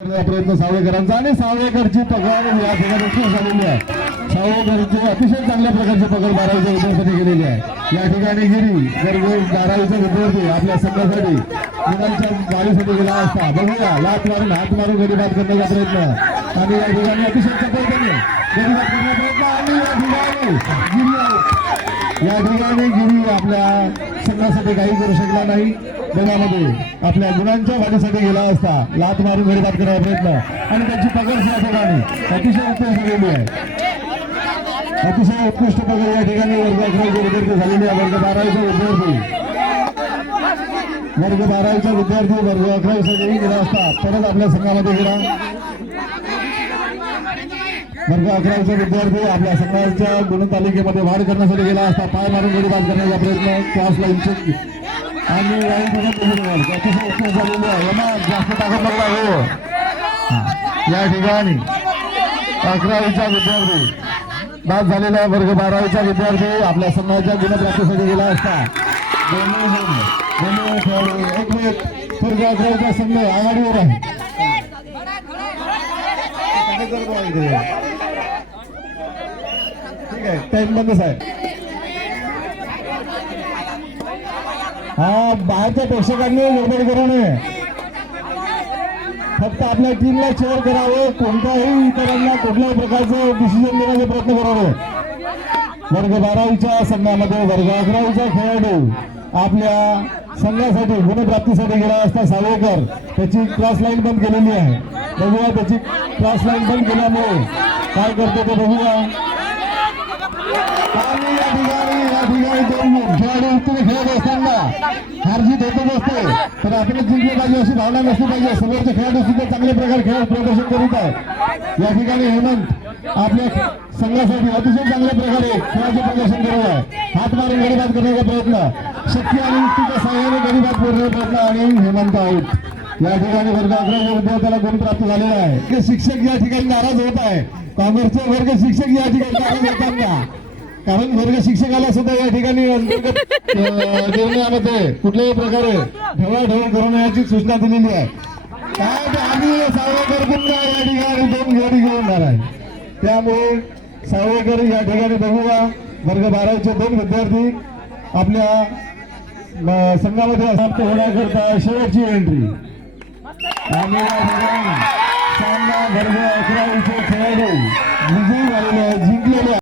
प्रयत्न सावळेकरांचा आणि सावळेकरची पकड या ठिकाणी खूप झालेली आहे. सावळेकरची अतिशय चांगल्या प्रकारची पकड 12वीच्या विद्यार्थ्यांसाठी केलेली आहे. या ठिकाणी गिरी जर 12वीचा विद्यार्थी आपल्या संघासाठी मुलांच्या गाडीसाठी गेला असता बघूया हात मारून गडी बाद करण्याचा प्रयत्न आणि या ठिकाणी अतिशय चपळपणे गडी बाद करण्याचा प्रयत्न आणि या ठिकाणी गिरी आपल्या संघासाठी काही करू शकला नाही. बघामध्ये आपल्या गुणांच्या वाढीसाठी गेला असता लात मारून गडी बाद करण्याचा प्रयत्न आणि त्यांची पकड या ठिकाणी अतिशय उत्कृष्ट झालेली आहे. अतिशय उत्कृष्ट पकड या ठिकाणी वर्ग 11चे विद्यार्थी झालेले आहे. वर्ग 12चा विद्यार्थी वर्ग 11साठी गेला असता परत आपल्या संघामध्ये गेला. वर्ग 11चा विद्यार्थी आपल्या संघाच्या गुणतालिकेमध्ये वाढ करण्यासाठी गेला असता पाय मारून गडी बाद करण्याचा प्रयत्न क्रॉस लाईनचे आणि अतिशय उत्कृष्ट झालेले आहे. जास्त ताकद लागला हो या ठिकाणी 11वीचा विद्यार्थी बाद झालेला वर्ग 12वीचा विद्यार्थी आपल्या संघाच्या गुणप्राप्तीसाठी गेला असता दोन्ही खेळाडू एकमेक वर्ग 11वीचा संघ आघाडीवर आहे. ठीक आहे, टाइम बंदच आहे. हा बाहेरच्या प्रेक्षकांनी गडबड करू नये. फक्त आपल्या टीमला चेअर करावं. कोणत्याही इतरांना कुठल्याही प्रकारचं डिसिजन देण्याचा प्रयत्न करावे. वर्ग 12वीच्या संघामध्ये वर्ग 11वीचा खेळाडू आपल्या संघासाठी गुणप्राप्तीसाठी गेला असता सावळेकर त्याची क्रॉस लाईन बंद केलेली आहे. बघूया त्याची क्रॉस लाईन बंद केल्यामुळे काय करतो ते बघूया. आणि या ठिकाणी दोन खेळाडू उत्तम खेळत असताना हारजीत होतच असते तर आपण जिंकले पाहिजे अशी भावना नसली पाहिजे. समोरचे खेळाडू सुद्धा चांगल्या प्रकारे खेळ प्रदर्शन करीत आहेत. या ठिकाणी हेमंत आपल्या संघासाठी अतिशय चांगल्या प्रकारे खेळाचे प्रदर्शन करत आहे. हात मारून गडी बाद करण्याचा प्रयत्न शक्ती आणि युक्तीच्या सहाय्याने गडी बाद करण्याचा प्रयत्न आणि हेमंत आऊट. या ठिकाणी वर्ग 11च्या विद्यार्थ्याला गुण प्राप्त झालेला आहे. शिक्षक या ठिकाणी नाराज होत आहे. काँग्रेसचे वर्ग शिक्षक या ठिकाणी नाराज होताना कारण वर्ग शिक्षकाला सुद्धा या ठिकाणी निर्णयामध्ये कुठल्याही प्रकारे ढवळाढवळ करू नये सूचना दिलेली आहे. काय आम्ही सावळेकर पुन्हा या ठिकाणी 2 गडी घेऊन आहे. त्यामुळे सावळेकर या ठिकाणी बघूया वर्ग 12चे 2 विद्यार्थी आपल्या संघामध्ये समाप्त होण्याकरता शेवटची एंट्री आणि या ठिकाणी सामना वर्ग 11चे खेळाडू विजयी झालेले आहेत, जिंकलेले